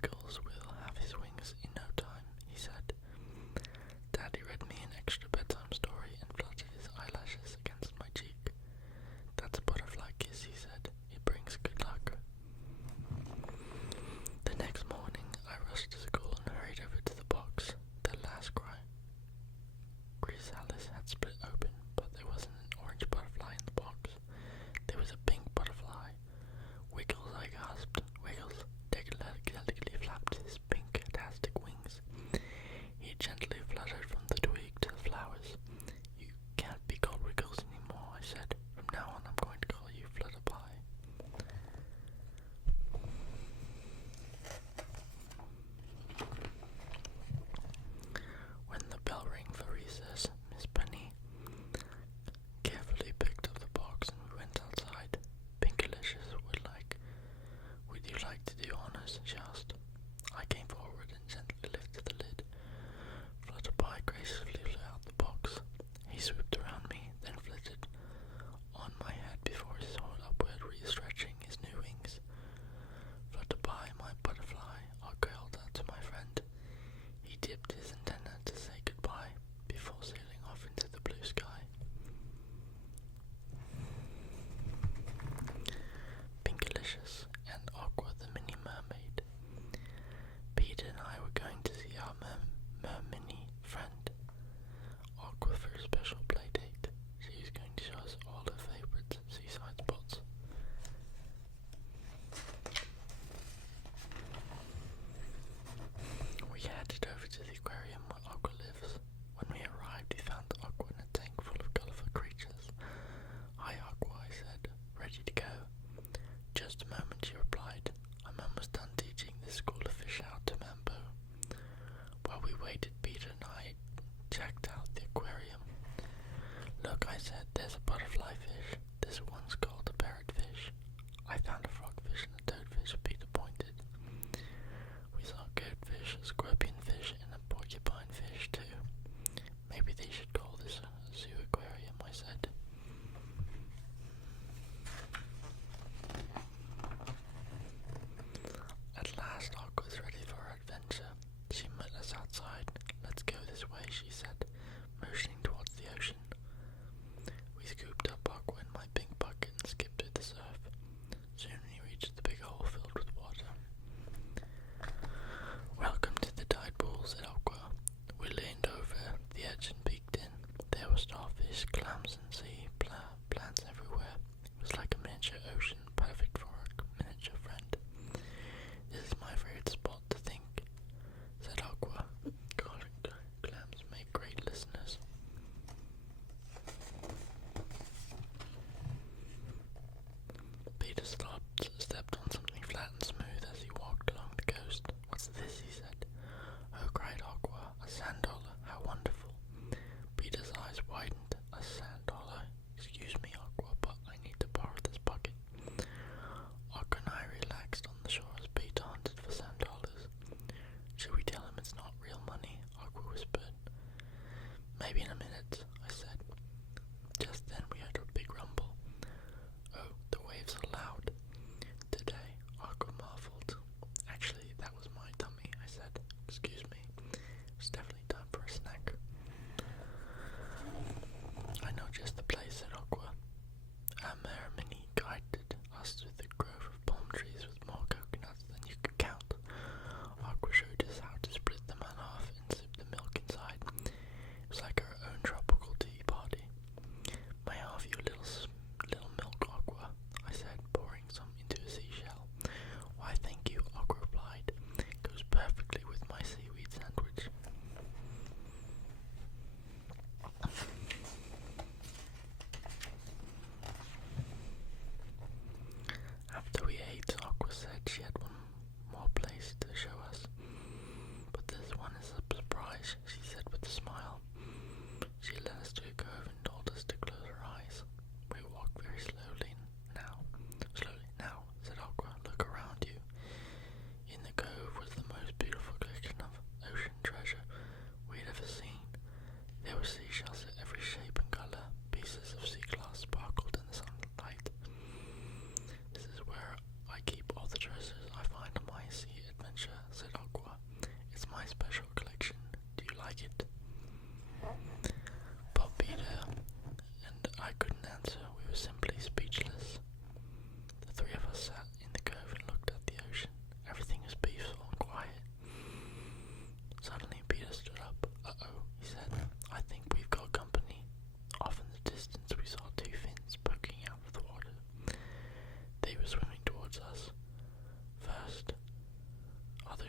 Wiggles will have his wings in no time, he said. Daddy read me an extra bedtime story and fluttered his eyelashes against my cheek. That's a butterfly kiss, he said. It brings good luck. The next morning, I rushed to school and hurried over to the box. The last chrysalis had split open, but there wasn't an orange butterfly in the box. There was a pink butterfly. Wiggles, I gasped. Wiggles delicately flapped his pink, fantastic wings. He gently fluttered from the twig to the flowers. You can't be called Wiggles anymore, I said. From now on, I'm going to call you Flutterby. When the bell rang for recess, Miss Penny carefully picked up the box and we went outside. Pinkalicious would you like to do honors? She asked. I came forward and gently lifted the lid. Flutterby gracefully flew out the box. He swooped around me, then flitted on my head before he soared upward, re-stretching his new wings. Flutterby, my butterfly, I called out to my friend. He dipped his antenna to say goodbye before sailing off into the blue sky. Pinkalicious and Aqua the mini mermaid.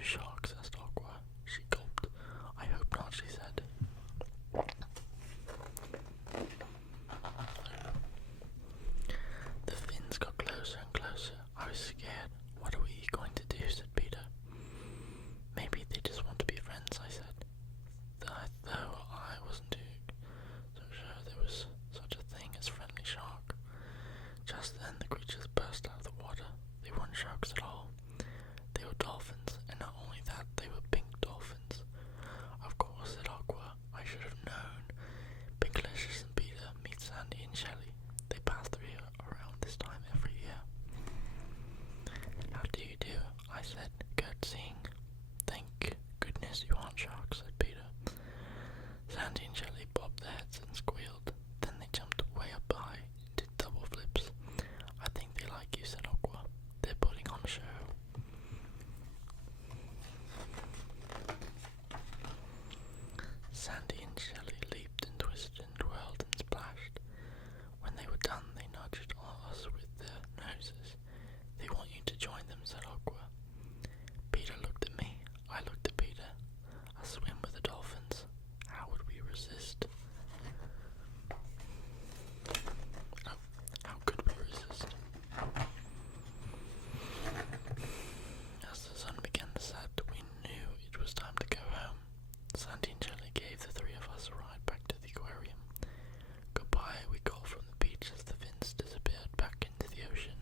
sharks? Asked Aqua. She gulped. I hope not, she said. The fins got closer and closer. I was scared. What are we going to do? Said Peter. Maybe they just want to be friends, I said. Though I wasn't too so sure there was such a thing as friendly shark. Just then the creatures burst out of the water. They weren't sharks at all. They were dolphins, and not only that, they were pink dolphins. Of course, said Aqua. I should have known. Pinkalicious and Peter meet Sandy and Shelley. They pass through here around this time every year. How do you do? I said, curtsying. Thank goodness you aren't sharks, said Peter. Sandy and Shelley bobbed their heads and squealed. Then they jumped way up high and did double flips. I think they like you, said Aqua. They're putting on a show. Sandy and Shelley leaped and twisted and twirled and splashed. When they were done, they nudged us with their noses. They want you to join them, said Aqua. Peter looked at me. I looked at Peter. A swim with the dolphins. How would we resist? How could we resist? As the sun began to set, we knew it was time to go home. Sandy and Shelley gave the three of us a ride back to the aquarium. Goodbye, we called from the beach as the fins disappeared back into the ocean.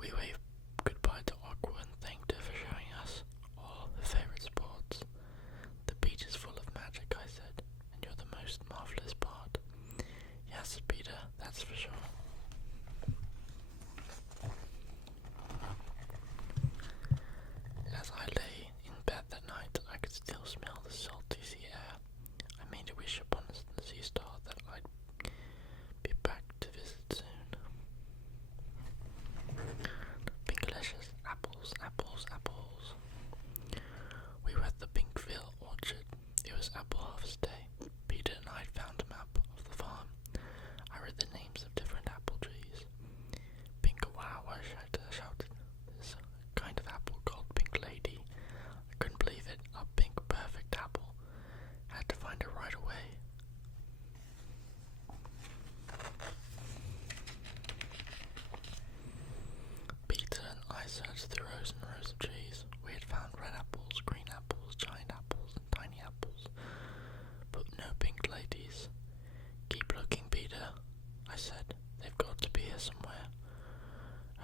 We waved goodbye to Aqua and thanked her for showing us all her favourite sports. The beach is full of magic, I said, and you're the most marvellous part. Yes, said Peter, that's for sure. As I lay in bed that night, I could still smell the salty sea air. I made a wish upon the sea star that I'd be back to visit soon. Pinkalicious, apples, apples, apples. We were at the Pinkville orchard. It was apple harvest day. Peter and I found a map of the farm. I read the names of different apple trees. Pink wow, I shouted. There's a kind of apple called Pink Lady. I couldn't believe it. A pink perfect apple. Had to find it right away. Peter and I searched through rows and rows of trees. We had found red apples, green apples, giant apples, and tiny apples, but no pink ladies. Keep looking, Peter, I said. They've got to be here somewhere.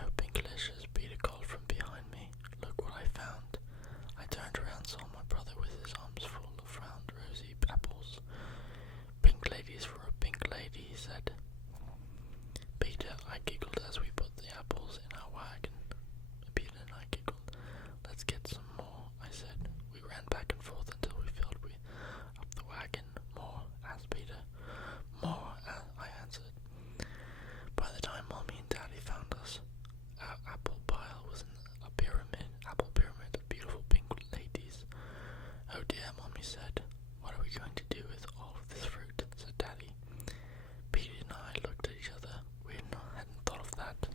Oh, Pinkalicious, Peter called from behind me. Look what I found. I turned around, saw my brother with his arms full of round, rosy apples. Pink ladies for a pink lady, he said. Peter, I giggled as we put the apples in our wagon. Peter and I giggled. Let's get some more, I said. We ran back and forth until we filled up the wagon. More, asked Peter. More, I answered. By the time Mommy and Daddy found us, our apple pile was in a apple pyramid of beautiful pink ladies. Oh dear, Mommy said. What are we going to do with all of this fruit? Said Daddy. Peter and I looked at each other. We hadn't thought of that.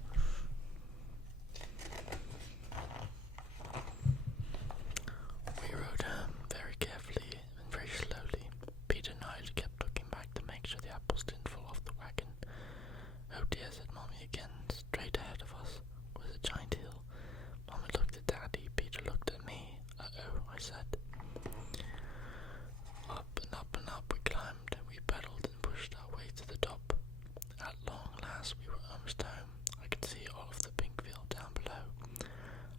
We rode home very carefully and very slowly. Peter and I kept looking back to make sure the apples didn't fall off the wagon. Oh dear, said Mommy again. Straight ahead of us was a giant hill. Mommy looked at Daddy. Peter looked at me. Uh-oh, I said. Up and up and up we climbed, and we pedalled and pushed our way to the top. At long last we were almost home. I could see all of the Pinkville down below.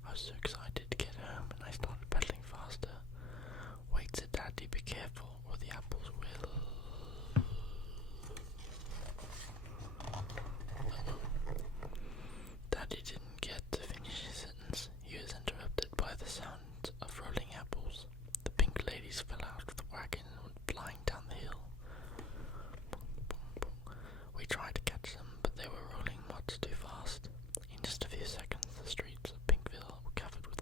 I was so excited to get home, and I started pedaling faster. Wait, said Daddy, be careful, or the apples will... Daddy didn't get to finish his sentence. He was interrupted by the sound of rolling apples. The pink ladies fell out of the wagon and went flying down the hill. We tried to catch them, but they were rolling much too fast. In just a few seconds, the streets of Pinkville were covered with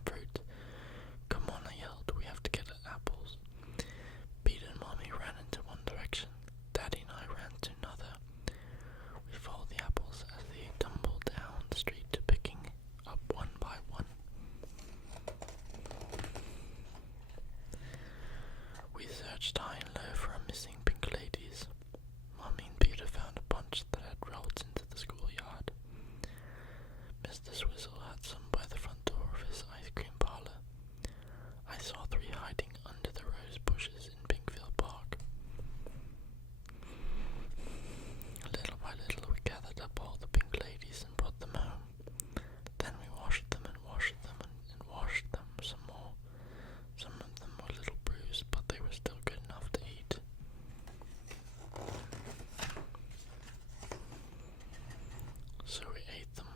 searched high and low for our missing pink ladies. Mummy and Peter found a bunch that had rolled into the schoolyard. Mr. Swizzle had some by the front door of his ice cream parlour. I saw 3 hiding under the rose bushes in Pinkville Park. Little by little we gathered up all the pink ladies and brought them home. Then we washed them and washed them and washed them some more. Some of them were a little bruised, but they were still good enough to eat. So we ate them.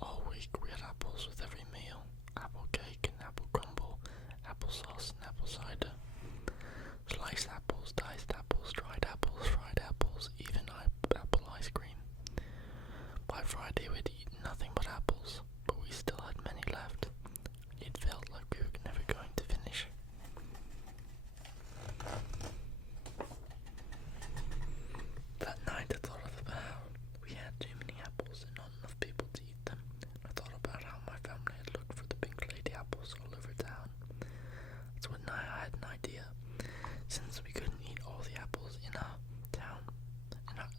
All week we had apples with every meal. Apple cake and apple crumble, applesauce and apple cider. Sliced apples, diced apples, dried apples, fried apples, even apple ice cream. By Friday we'd eaten nothing but apples, but we still had many left. It felt like we were never going to finish. That night I thought of how we had too many apples and not enough people to eat them. I thought about how my family had looked for the pink lady apples all over town. That's when I had an idea. Since we couldn't eat all the apples in our town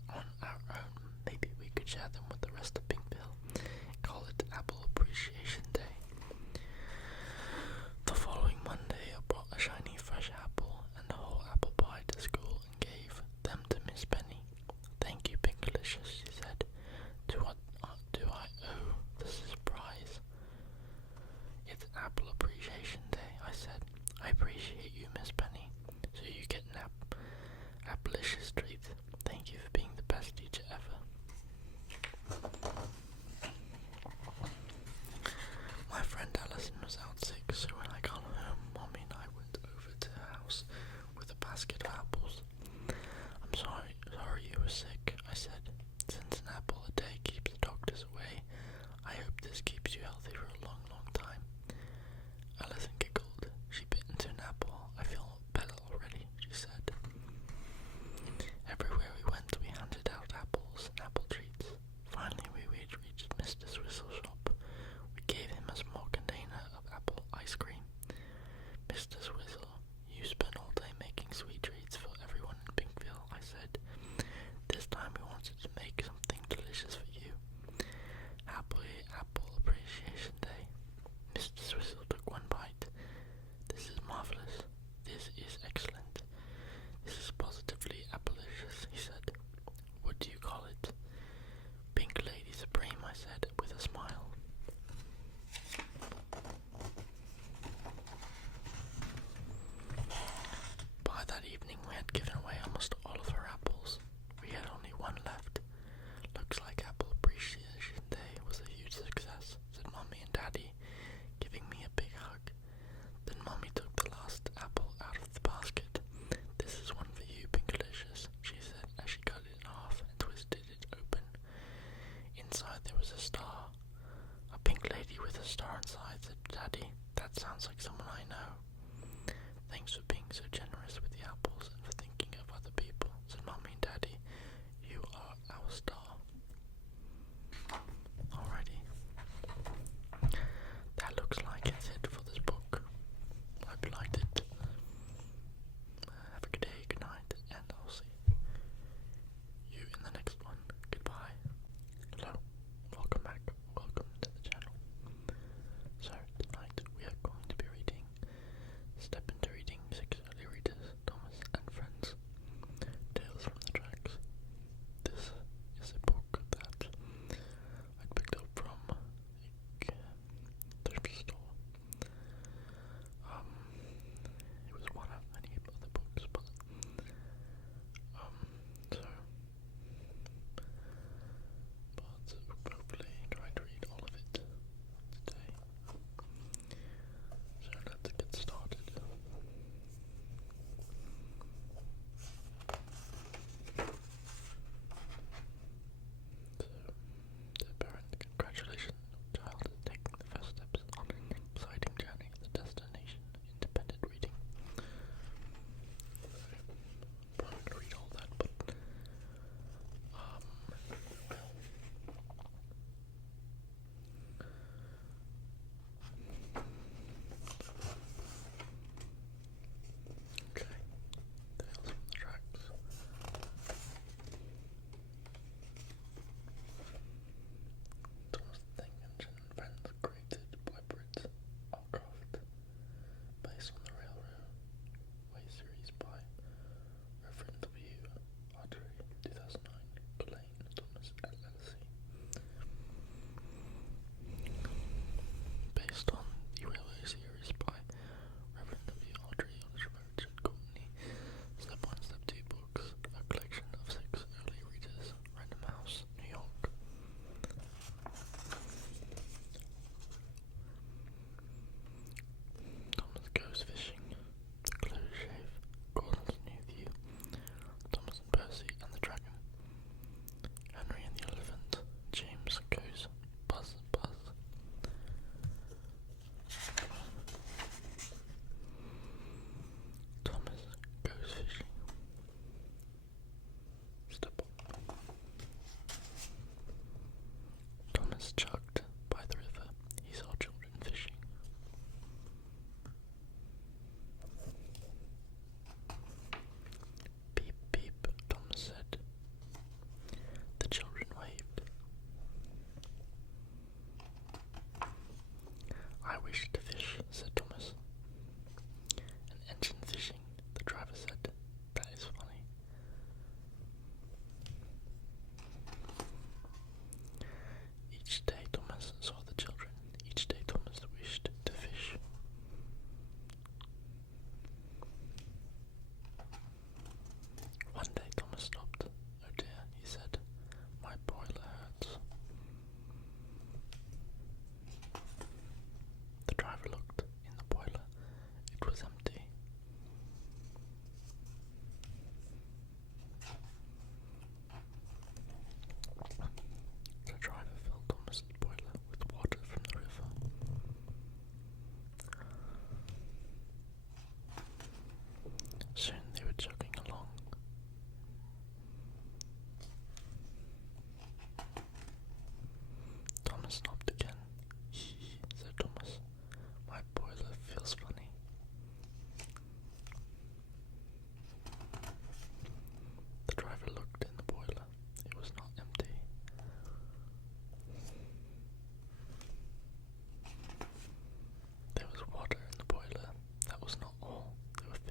on our own, maybe we could share them with the rest of Pinkville. Call it Apple Appreciation Day. The following Monday I brought a shiny fresh apple and a whole apple pie to school and gave them to Miss Penny. "Thank you, Pinkalicious," she said. Do I owe the surprise?" "It's Apple Appreciation Day," I said. "I appreciate you, Miss Penny, so you get an Applicious treat. Thank you for being the best teacher ever." My friend Alison was out sick, so when I got home, Mommy and I went over to her house with a basket of apples. "I'm sorry you were sick," I said. "Since an apple a day keeps the doctors away, I hope this keeps you healthy for a long, long time." Alison giggled. She bit into an apple. "I feel better already," she said. Everywhere we went, we handed out apples and apple treats. Finally, we reached Mr. Swizzle's shop. We gave him a small container of apple ice cream. "Mr. Swizzle, you spent all day making sweet treats for everyone in Pinkville," I said. "This time we wanted to make something delicious for you. Happy Apple Appreciation Day." Mr. Swizzle took one bite. "This is marvelous. This is excellent. This is positively applicious," he said. "What do you call it?" "Pink Lady Supreme," I said, with a smile. By that evening we had given away almost all of our apples. We had only one left. "Looks like Apple Appreciation Day was a huge success," said Mommy and Daddy, giving me a big hug. Then Mommy took the last apple out of the basket. "This is one for you, Pinkalicious," she said as she cut it in half and twisted it open. Inside there was a star. "A pink lady with a star inside," said Daddy. "That sounds like someone I know." "Thanks for being so generous with the apples and for thinking of other people," said Mommy and Daddy. "You are our star." Alrighty. That looks like it's it for this book. I hope you liked it. Have a good day, good night, and I'll see you in the next one. Goodbye. Hello, welcome back, welcome to the channel. So tonight we are going to be reading Step Into Reading 6 Early Readers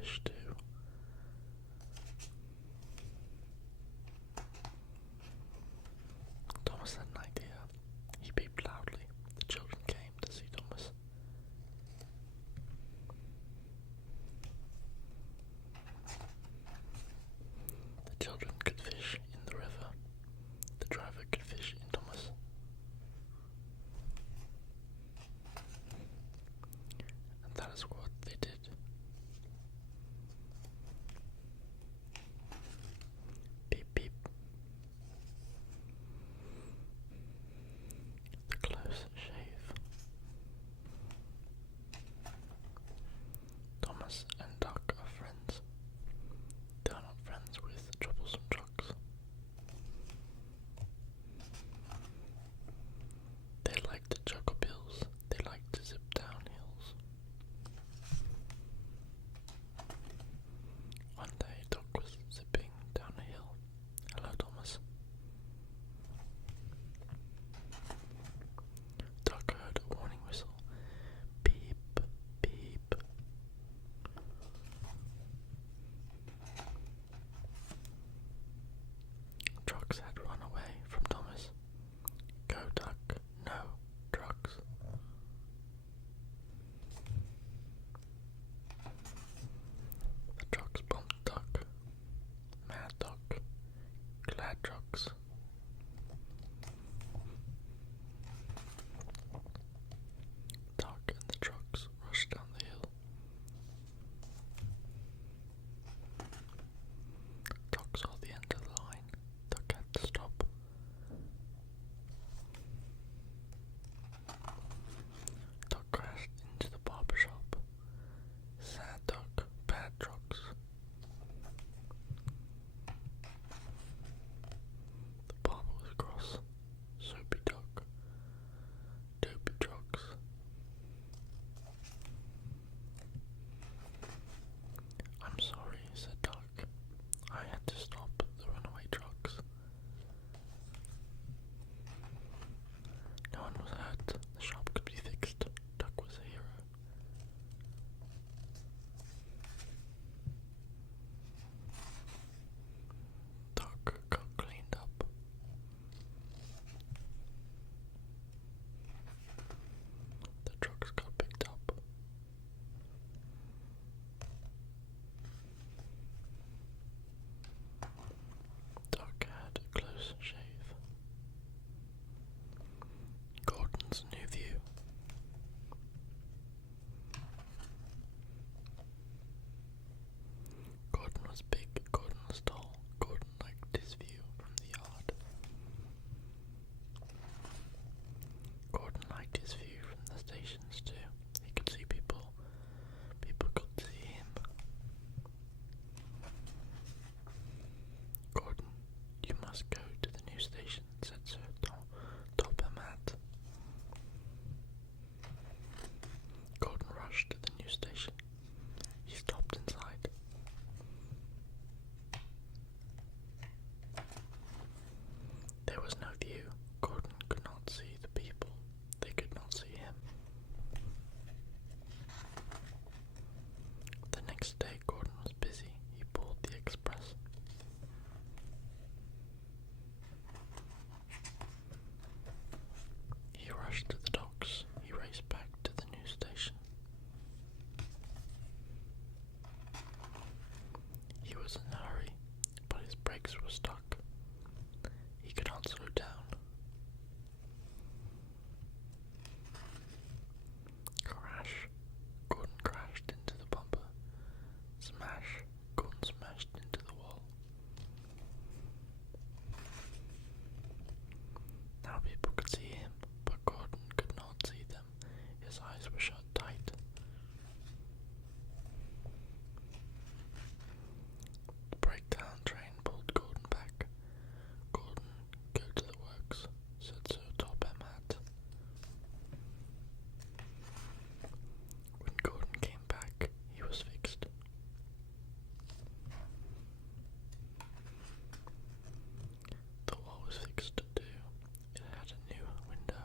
fish too. Thomas had an idea. He beeped loudly. The children came to see Thomas. The children could fish in the river. The driver could fish in Thomas. And that is what they did. Beep beep. The close shave. Thomas and Duck are friends. They are not friends with troublesome trucks. They like to juggle bills. They like to zip down hills. One day, Duck was zipping down a hill. Hello, Thomas. Duck heard a warning whistle. Beep, beep. Trucks had run away from Thomas. Go, Duck. No, trucks. The trucks bumped Duck. Mad Duck. Glad trucks. Duck and the trucks rushed down the hill. Duck saw the end of the line. Duck had to stop. Duck crashed into the barber shop. Sad Duck, bad trucks. The barber was cross. Soapy Duck, dopey trucks. I'm sorry, said Duck. I had to stop the runaway trucks. No one was hurt. The shop could be fixed. Duck was a hero. Duck got cleaned up. The trucks got picked up. Duck had a close shave. Gordon's new view. Gordon was big, Gordon was tall, Gordon liked his view from the yard. Gordon liked his view from the stations too. He could see people. People could see him. Gordon, you must go to the new station, said Sir Topham-Hatt. Gordon rushed to the new station. He stopped inside. There was no view. Gordon could not see the people. They could not see him. The next day Gordon was busy. He boarded the express. He rushed to the docks. He raced back to the new station. He was in a hurry, but his brakes were stuck. He could not slow down. Crash! Gordon crashed into the bumper. Smash! Gordon smashed into the wall. Now people could see him, but Gordon could not see them. His eyes were shut tight. The breakdown train pulled Gordon back. Gordon, go to the works, said Sir Topham-Hatt. When Gordon came back, he was fixed. The wall was fixed too. It had a new window.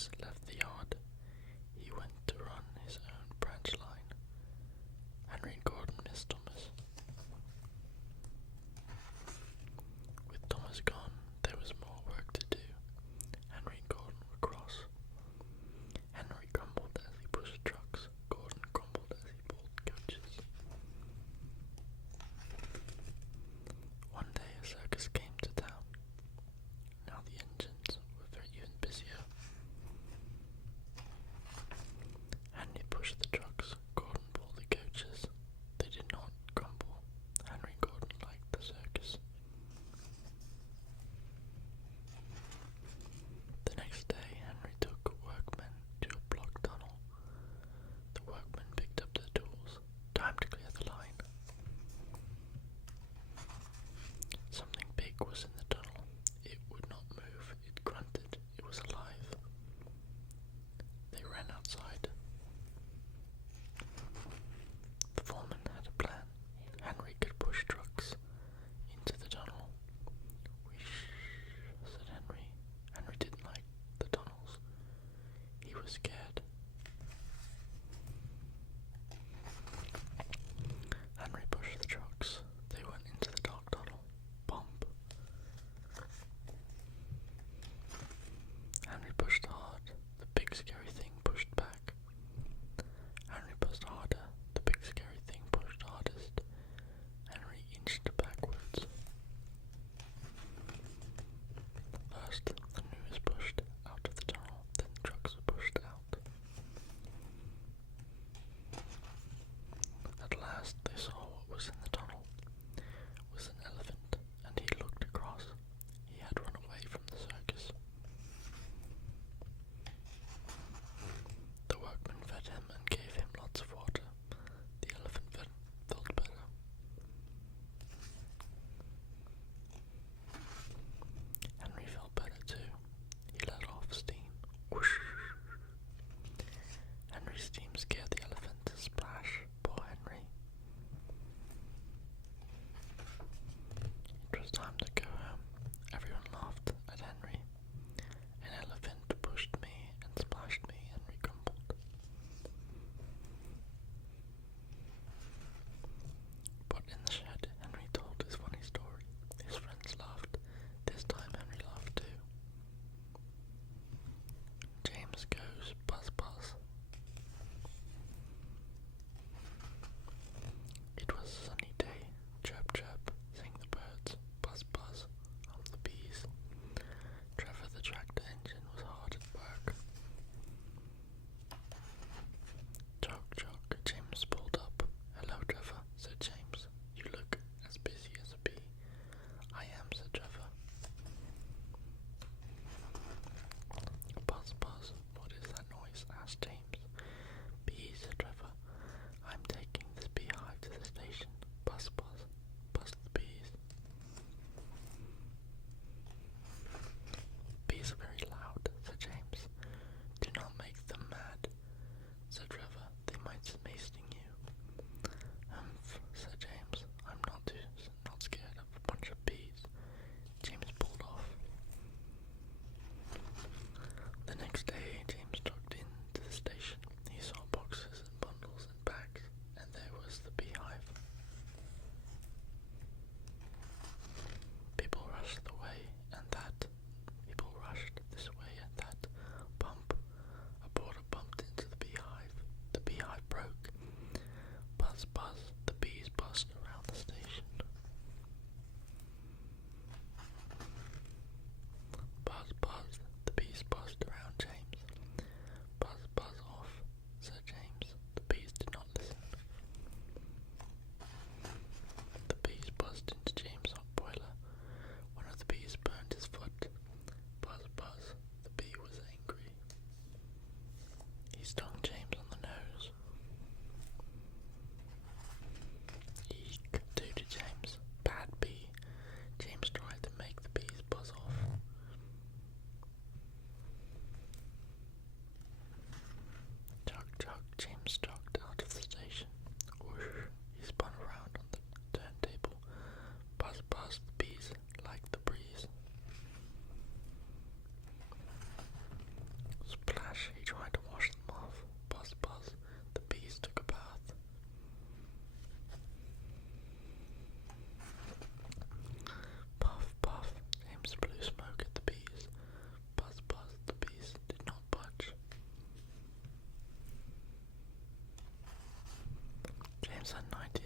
Thomas left the yard, he went to run his own branch line. Henry and Gordon missed Thomas. With Thomas gone, there was more work to do. Henry and Gordon were cross. Henry grumbled as he pushed trucks. Gordon grumbled as he pulled coaches. One day a circus came to town. Now the engines were even busier. Henry pushed the trucks. Gordon pulled the coaches. They did not grumble. Henry and Gordon liked the circus. The next day, Henry took workmen to a block tunnel. The workmen picked up their tools. Time to clear the line. Something big was in the tunnel. It would not move. It grunted. It was alive. They ran outside. The foreman had a plan. Henry could push trucks into the tunnel. Whoosh, said Henry. Henry didn't like the tunnels. He was scared. Henry pushed the trucks. They went into the dark tunnel. Bump. Henry pushed hard. The big scary thing pushed back. Henry pushed harder. The big scary thing pushed hardest. Henry inched backwards. First, the news pushed out of the tunnel, then the trucks were pushed out. games at night